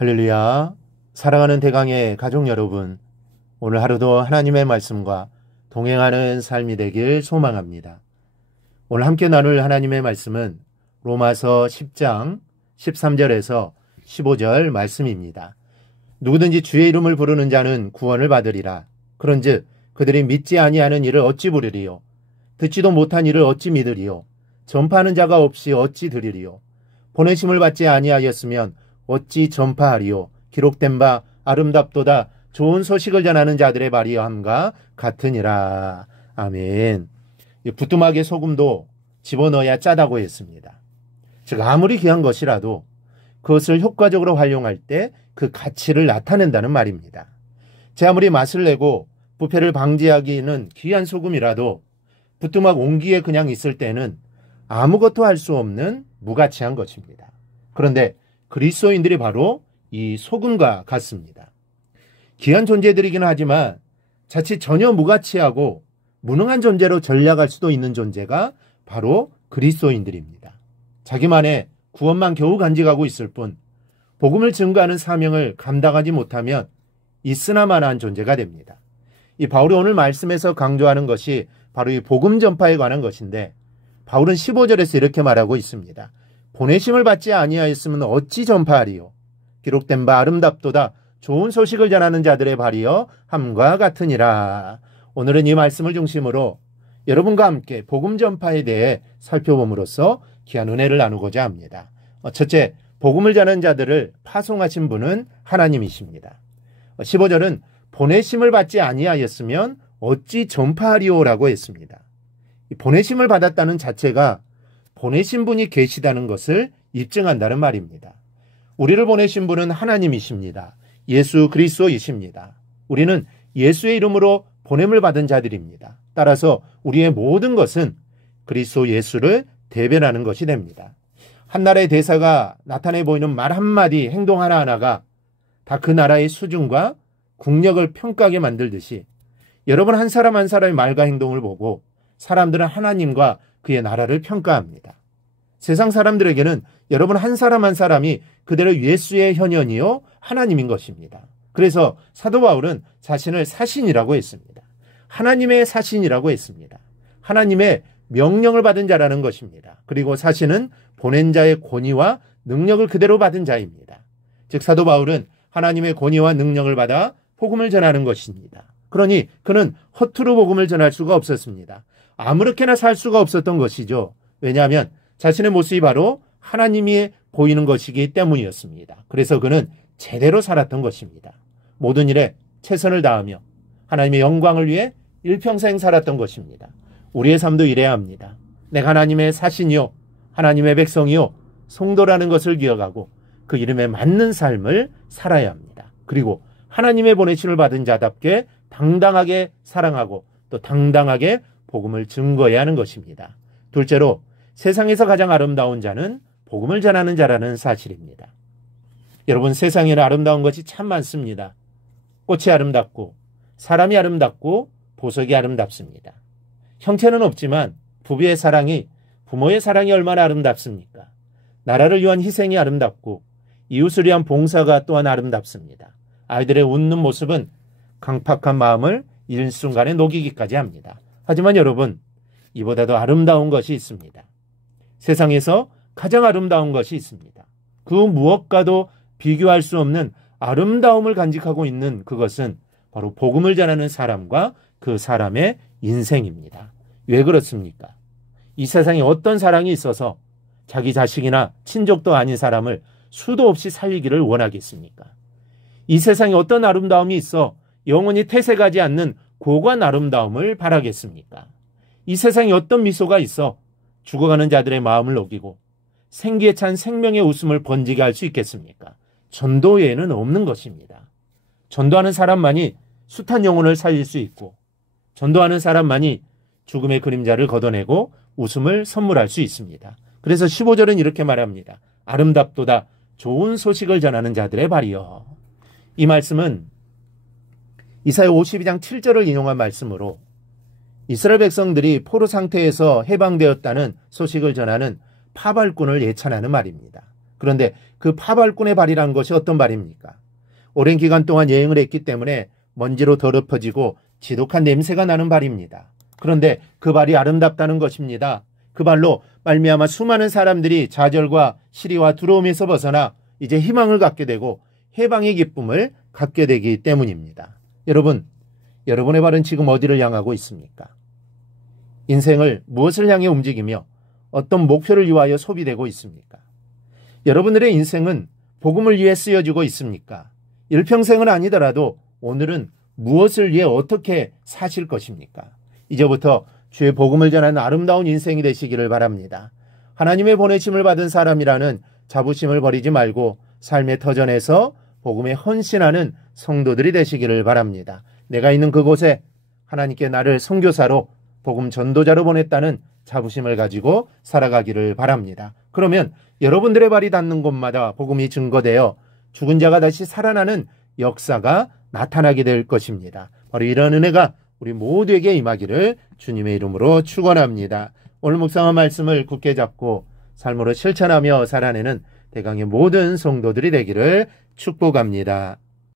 할렐루야. 사랑하는 대강의 가족 여러분, 오늘 하루도 하나님의 말씀과 동행하는 삶이 되길 소망합니다. 오늘 함께 나눌 하나님의 말씀은 로마서 10장 13절에서 15절 말씀입니다. 누구든지 주의 이름을 부르는 자는 구원을 받으리라. 그런즉 그들이 믿지 아니하는 일을 어찌 부르리요? 듣지도 못한 일을 어찌 믿으리요? 전파하는 자가 없이 어찌 들으리요? 보내심을 받지 아니하였으면 어찌 전파하리요? 기록된 바 아름답도다 좋은 소식을 전하는 자들의 발이함과 같으니라. 아멘. 부뚜막에 소금도 집어넣어야 짜다고 했습니다. 즉 아무리 귀한 것이라도 그것을 효과적으로 활용할 때 그 가치를 나타낸다는 말입니다. 제 아무리 맛을 내고 부패를 방지하기는 귀한 소금이라도 부뚜막 온기에 그냥 있을 때는 아무것도 할 수 없는 무가치한 것입니다. 그런데 그리스도인들이 바로 이 소금과 같습니다. 귀한 존재들이긴 하지만 자칫 전혀 무가치하고 무능한 존재로 전락할 수도 있는 존재가 바로 그리스도인들입니다. 자기만의 구원만 겨우 간직하고 있을 뿐 복음을 증거하는 사명을 감당하지 못하면 있으나마나한 존재가 됩니다. 이 바울이 오늘 말씀에서 강조하는 것이 바로 이 복음 전파에 관한 것인데, 바울은 15절에서 이렇게 말하고 있습니다. 보내심을 받지 아니하였으면 어찌 전파하리요? 기록된 바 아름답도다 좋은 소식을 전하는 자들의 발이여 함과 같으니라. 오늘은 이 말씀을 중심으로 여러분과 함께 복음 전파에 대해 살펴봄으로써 귀한 은혜를 나누고자 합니다. 첫째, 복음을 전하는 자들을 파송하신 분은 하나님이십니다. 15절은 보내심을 받지 아니하였으면 어찌 전파하리오라고 했습니다. 보내심을 받았다는 자체가 보내신 분이 계시다는 것을 입증한다는 말입니다. 우리를 보내신 분은 하나님이십니다. 예수 그리스도이십니다. 우리는 예수의 이름으로 보냄을 받은 자들입니다. 따라서 우리의 모든 것은 그리스도 예수를 대변하는 것이 됩니다. 한 나라의 대사가 나타내 보이는 말 한마디, 행동 하나하나가 다 그 나라의 수준과 국력을 평가하게 만들듯이 여러분 한 사람 한 사람의 말과 행동을 보고 사람들은 하나님과 그의 나라를 평가합니다. 세상 사람들에게는 여러분 한 사람 한 사람이 그대로 예수의 현현이요 하나님인 것입니다. 그래서 사도 바울은 자신을 사신이라고 했습니다. 하나님의 사신이라고 했습니다. 하나님의 명령을 받은 자라는 것입니다. 그리고 사신은 보낸 자의 권위와 능력을 그대로 받은 자입니다. 즉 사도 바울은 하나님의 권위와 능력을 받아 복음을 전하는 것입니다. 그러니 그는 허투루 복음을 전할 수가 없었습니다. 아무렇게나 살 수가 없었던 것이죠. 왜냐하면 자신의 모습이 바로 하나님이 보이는 것이기 때문이었습니다. 그래서 그는 제대로 살았던 것입니다. 모든 일에 최선을 다하며 하나님의 영광을 위해 일평생 살았던 것입니다. 우리의 삶도 이래야 합니다. 내가 하나님의 사신이요 하나님의 백성이요 성도라는 것을 기억하고 그 이름에 맞는 삶을 살아야 합니다. 그리고 하나님의 보내심을 받은 자답게 당당하게 사랑하고 또 당당하게 복음을 증거해야 하는 것입니다. 둘째로 세상에서 가장 아름다운 자는 복음을 전하는 자라는 사실입니다. 여러분, 세상에는 아름다운 것이 참 많습니다. 꽃이 아름답고 사람이 아름답고 보석이 아름답습니다. 형체는 없지만 부부의 사랑이, 부모의 사랑이 얼마나 아름답습니까? 나라를 위한 희생이 아름답고 이웃을 위한 봉사가 또한 아름답습니다. 아이들의 웃는 모습은 강팍한 마음을 일순간에 녹이기까지 합니다. 하지만 여러분, 이보다도 아름다운 것이 있습니다. 세상에서 가장 아름다운 것이 있습니다. 그 무엇과도 비교할 수 없는 아름다움을 간직하고 있는 그것은 바로 복음을 전하는 사람과 그 사람의 인생입니다. 왜 그렇습니까? 이 세상에 어떤 사랑이 있어서 자기 자식이나 친족도 아닌 사람을 수도 없이 살리기를 원하겠습니까? 이 세상에 어떤 아름다움이 있어 영원히 퇴색하지 않는 고관 아름다움을 바라겠습니까? 이 세상에 어떤 미소가 있어 죽어가는 자들의 마음을 녹이고 생기에 찬 생명의 웃음을 번지게 할 수 있겠습니까? 전도 외에는 없는 것입니다. 전도하는 사람만이 숱한 영혼을 살릴 수 있고 전도하는 사람만이 죽음의 그림자를 걷어내고 웃음을 선물할 수 있습니다. 그래서 15절은 이렇게 말합니다. 아름답도다 좋은 소식을 전하는 자들의 발이여. 이 말씀은 이사야 52장 7절을 인용한 말씀으로 이스라엘 백성들이 포로 상태에서 해방되었다는 소식을 전하는 파발꾼을 예찬하는 말입니다. 그런데 그 파발꾼의 발이라는 것이 어떤 발입니까? 오랜 기간 동안 여행을 했기 때문에 먼지로 더럽혀지고 지독한 냄새가 나는 발입니다. 그런데 그 발이 아름답다는 것입니다. 그 발로 말미암아 수많은 사람들이 좌절과 시리와 두려움에서 벗어나 이제 희망을 갖게 되고 해방의 기쁨을 갖게 되기 때문입니다. 여러분, 여러분의 발은 지금 어디를 향하고 있습니까? 인생을 무엇을 향해 움직이며 어떤 목표를 위하여 소비되고 있습니까? 여러분들의 인생은 복음을 위해 쓰여지고 있습니까? 일평생은 아니더라도 오늘은 무엇을 위해 어떻게 사실 것입니까? 이제부터 주의 복음을 전하는 아름다운 인생이 되시기를 바랍니다. 하나님의 보내심을 받은 사람이라는 자부심을 버리지 말고 삶의 터전에서 복음에 헌신하는 성도들이 되시기를 바랍니다. 내가 있는 그곳에 하나님께 나를 선교사로 복음 전도자로 보냈다는 자부심을 가지고 살아가기를 바랍니다. 그러면 여러분들의 발이 닿는 곳마다 복음이 증거되어 죽은 자가 다시 살아나는 역사가 나타나게 될 것입니다. 바로 이런 은혜가 우리 모두에게 임하기를 주님의 이름으로 축원합니다. 오늘 묵상한 말씀을 굳게 잡고 삶으로 실천하며 살아내는 대강의 모든 성도들이 되기를 축복합니다.